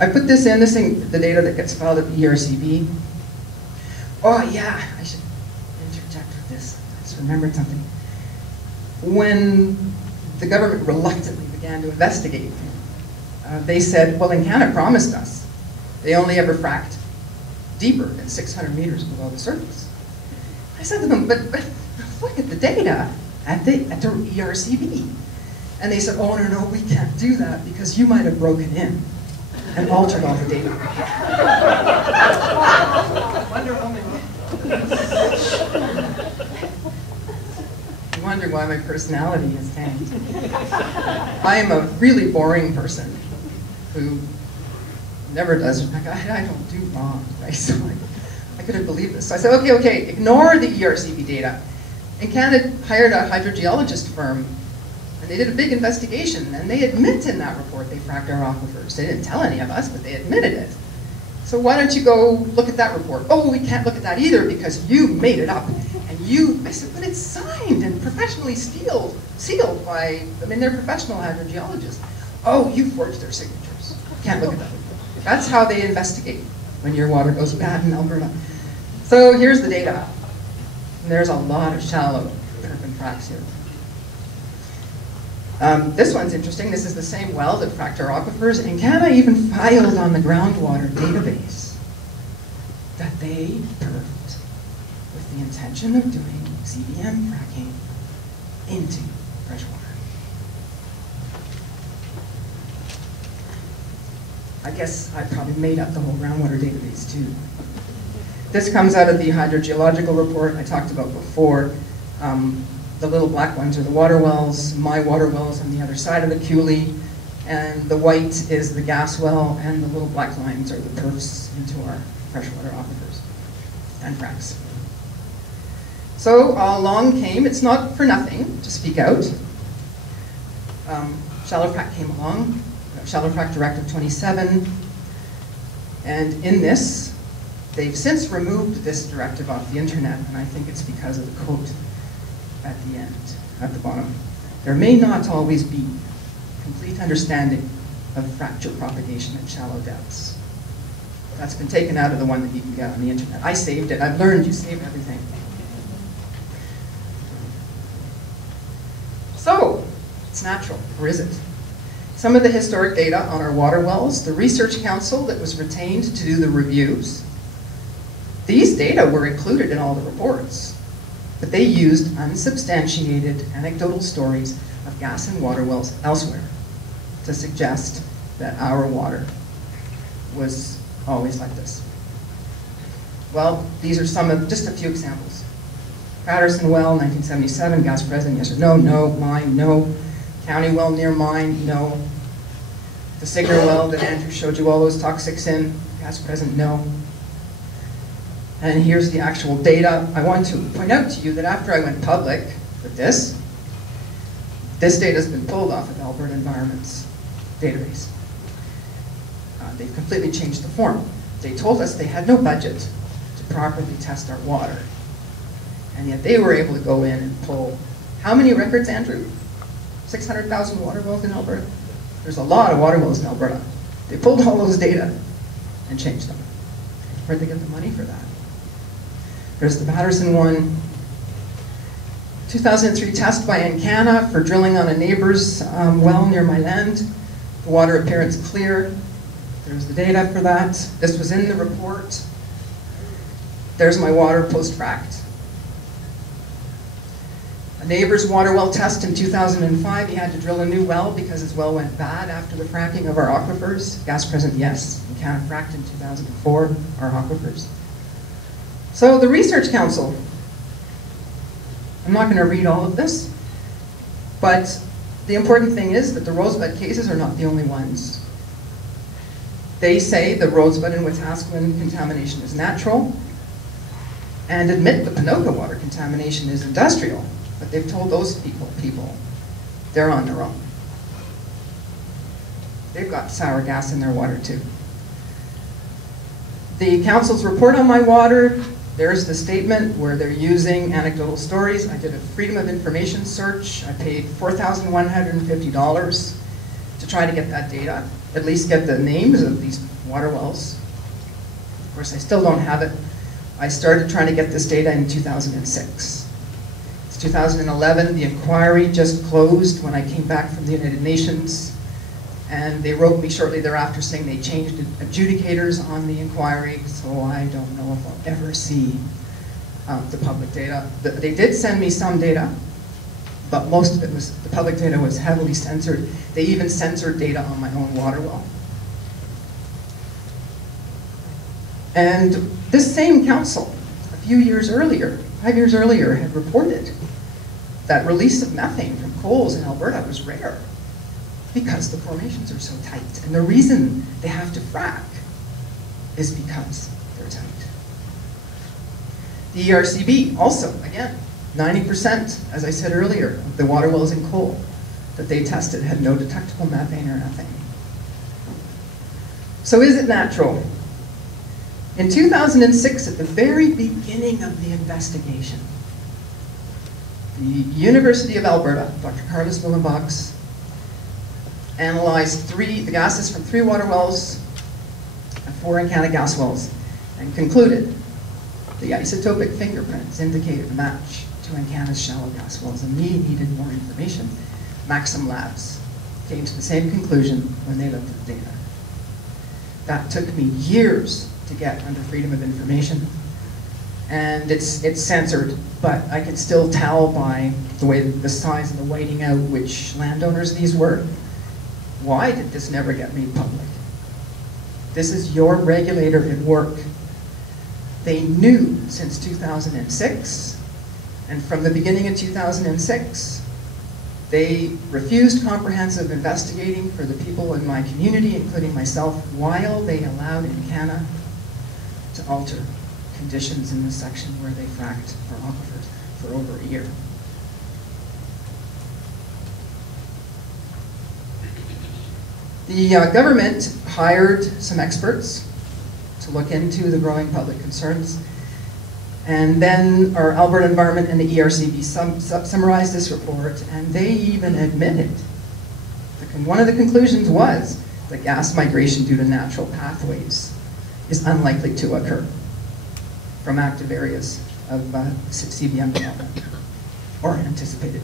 I put this in, the data that gets filed at the ERCB. Oh yeah, I should interject with this. I just remembered something. When the government reluctantly began to investigate, they said, well, Encana promised us. They only ever fracked deeper than 600 meters below the surface. I said to them, but look at the data at the ERCB. And they said, oh, no, we can't do that because you might have broken in and altered all the data. Wonder Woman. You wonder why my personality is tanked. I am a really boring person who never does, like, I don't do wrong, right? So I couldn't believe this. So I said, okay, ignore the ERCB data. And Canada hired a hydrogeologist firm, and they did a big investigation, and they admit in that report they fracked our aquifers. They didn't tell any of us, but they admitted it. So why don't you go look at that report? Oh, we can't look at that either because you made it up. And I said, but it's signed and professionally sealed by, they're professional hydrogeologists. Oh, you forged their signatures. Can't look at that report. That's how they investigate when your water goes bad in Alberta. So here's the data. And there's a lot of shallow turpin fracks here. This one's interesting. This is the same well that fracked our aquifers, and Canada even filed on the groundwater database that they perfed with the intention of doing CBM fracking into freshwater. I guess I probably made up the whole groundwater database too. This comes out of the hydrogeological report I talked about before. The little black ones are the water wells. My water well is on the other side of the coulee, and the white is the gas well, and the little black lines are the perfs into our freshwater aquifers and fracks. So along came, it's not for nothing to speak out. Shallow frack came along, Shallow Frack Directive 27, and in this, they've since removed this directive off the internet, and I think it's because of the quote at the end, at the bottom. There may not always be complete understanding of fracture propagation at shallow depths. That's been taken out of the one that you can get on the internet. I saved it. I've learned you save everything. So, it's natural, or is it? Some of the historic data on our water wells, the research council that was retained to do the reviews, these data were included in all the reports. But they used unsubstantiated anecdotal stories of gas and water wells elsewhere to suggest that our water was always like this. Well, these are just a few examples. Patterson well, 1977, gas present, yes or no, no, mine, no. County well near mine, no. The Signer well that Andrew showed you all those toxics in, gas present, no. And here's the actual data. I want to point out to you that after I went public with this data has been pulled off of Alberta Environment's database. They've completely changed the form. They told us they had no budget to properly test our water. And yet they were able to go in and pull, how many records, Andrew? 600,000 water wells in Alberta? There's a lot of water wells in Alberta. They pulled all those data and changed them. Where'd they get the money for that? There's the Patterson one. 2003 test by Encana for drilling on a neighbor's well near my land. The water appearance clear. There's the data for that. This was in the report. There's my water post-fracked. A neighbor's water well test in 2005. He had to drill a new well because his well went bad after the fracking of our aquifers. Gas present, yes. Encana fracked in 2004, our aquifers. So the Research Council, I'm not going to read all of this, but the important thing is that the Rosebud cases are not the only ones. They say the Rosebud and Wetaskiwin contamination is natural and admit the Ponoka water contamination is industrial, but they've told those people they're on their own. They've got sour gas in their water too. The council's report on my water, there's the statement where they're using anecdotal stories. I did a Freedom of Information search. I paid $4,150 to try to get that data. at least get the names of these water wells. Of course, I still don't have it. I started trying to get this data in 2006. It's 2011, the inquiry just closed when I came back from the United Nations, and they wrote me shortly thereafter saying they changed adjudicators on the inquiry, so I don't know if I'll ever see the public data. They did send me some data, but most of it was, the public data was heavily censored. They even censored data on my own water well. And this same council, a few years earlier, 5 years earlier, had reported that release of methane from coals in Alberta was rare because the formations are so tight. And the reason they have to frack is because they're tight. The ERCB also, again, 90%, as I said earlier, of the water wells in coal that they tested had no detectable methane or nothing. So is it natural? In 2006, at the very beginning of the investigation, the University of Alberta, Dr. Carlos Willenbox, analyzed the gases from 3 water wells and 4 Encana gas wells and concluded the isotopic fingerprints indicated a match to Encana's shallow gas wells, and we needed more information. Maxim Labs came to the same conclusion when they looked at the data. That took me years to get under Freedom of Information, and it's censored, but I can still tell by the way the size and the whiting out which landowners these were. Why did this never get made public? This is your regulator at work. They knew since 2006, and from the beginning of 2006, they refused comprehensive investigating for the people in my community, including myself, while they allowed Encana to alter conditions in the section where they fracked for aquifers for over a year. The government hired some experts to look into the growing public concerns, and then our Alberta Environment and the ERCB summarized this report, and they even admitted one of the conclusions was that gas migration due to natural pathways is unlikely to occur from active areas of CBM development, or anticipated.